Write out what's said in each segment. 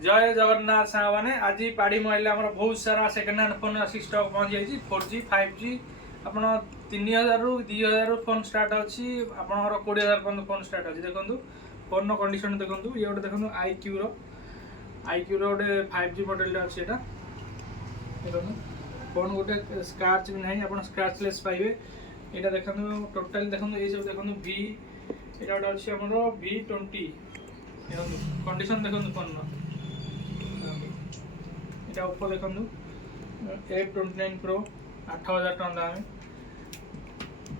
जय जगन्नाथ साहब मैंने आज पाड़ी मोबाइल बहुत सारा सेकेंड हैंड फोन आसी स्टॉक पहुंच जाइए 4G 5G आप 3000 रू 2000 फोन स्टार्ट अच्छी आप 20000 पर्यटन फोन स्टार्ट अच्छी देखो फोन कंडीशन देखो ये गोटे देखो आईक्यू रोटे 5G मॉडल अच्छी देखो फोन गोटे स्क्रैच भी नहीं आप स्क्रैचलेस पाइबे यहाँ देखो टोटाल देखो ये सब देखो V यहाँ गोटे अच्छी आम V20 कंडीशन देखो फोन এটা ওপো দেখন্তু A29 Pro 8000 टका दाम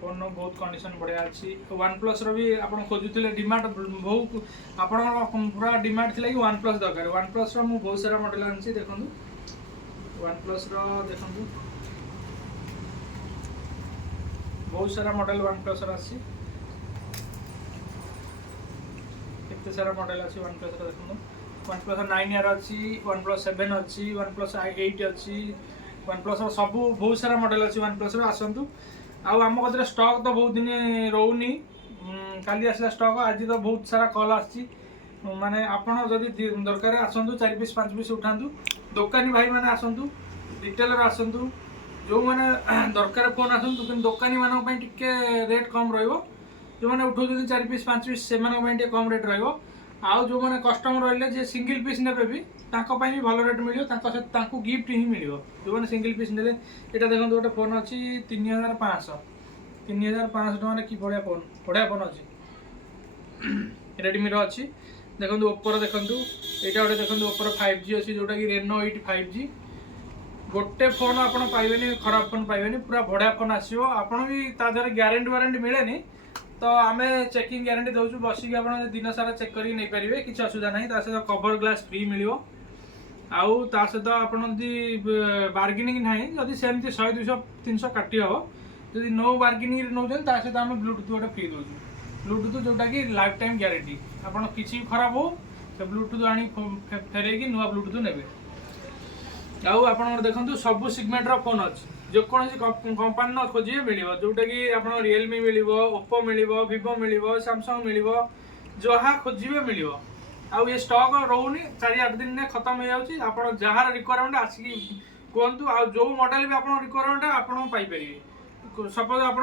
फोन बहुत कंडीशन बढ़िया अच्छी वन प्लस रो भी आपण खोजुथिले डिमांड बहुत आपण पूरा डिमांड थिला कि वन प्लस दरकार वन प्लस रो मु बहुत सारा मॉडल आनछि देखନ୍ତୁ वन प्लस रो देखନ୍ତୁ बहुत सारा मॉडल वन प्लस रो आछि केते सारा मॉडल आछि वन प्लस रो देखନ୍ତୁ वन प्लस 9R अच्छी वन प्लस 7 अच्छी वन प्लस 8 अच्छी वन प्लस सब बहुत सारा मॉडल अच्छी वन प्लस आसतु आम कतरे स्टॉक तो बहुत दिन रोनी काली आसला स्टॉक आज तो बहुत सारा कॉल आसी माने आपण जदि दरकार आसतु 4 पीस 5 पीस उठातु दुकानी भाई माने आसतु रिटेलर आसतु जो माने दरकार फोन आसतु कि दुकानी मान टिके रेट कम रहिबो जो माने उठाउछन 4 पीस 5 पीस से कम रेट रहिबो आउ जो मैंने कस्टमर रही जे सिंगल पीस ने भी भल रेट मिले गिफ्ट ही मिले जो मैंने सिंगल पीस ने यहाँ देखो गोटे फोन अच्छी 3500 टका कि बढ़िया फोन अच्छी रेडमी अच्छी देखो ओप्पोर देखो यहाँ गोटे देखो ओप्पोर 5G अच्छी जोटा कि Reno 8 5G गोटे फोन आप पाइबे खराब फोन पाइबे पूरा बढ़िया फोन आसो आपड़ भी तार ग्यारंटी वारंटी मिले तो आम चेकिंग ग्यारंटी दौर बसिक आप दिन सारा चेक कर नहीं पारे किसी असुविधा ना सहित कवर ग्लास फ्री मिल आउ ता सहित आप बार्गेनिंग ना जदि सेमती 100 200 300 काटी हम जदि नो बार्गेनिंग नौ सहित आम ब्लूटूथ गोटे फ्री दूँ ब्लूटूथ जोटा कि लाइफ टाइम ग्यारंटी आप किसी खराब हो से ब्लूटूथ आनी फेर नुआ ब्लूटूथ ने आउ आप देखो सब सिगमेंटर फोन अच्छे जेकोसी कंपानी न खोजे मिल जोटा कि आप रियलमी मिल ओप्पो मिल वीवो मिल सैमसंग मिल जहाँ खोजे मिल आउ ये स्टॉक रोनी 4-8 दिन में खत्म हो जाऊँगी आप जार रिक्वायरमेंट आसिक कहतु आ जो मॉडल भी आप रिक्वायरमेंट आपको पाइपर सपोज आप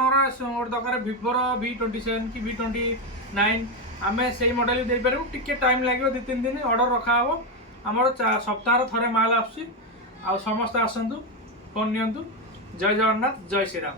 दरकार वीवोर V27 कि V29 आम से मॉडल भी देपर टिके टाइम लगे 2-3 दिन ऑर्डर रखा आमर सप्ताह थे माल आसमस्त आसतु फोन नियंतु जय जगन्नाथ जय श्रीराम।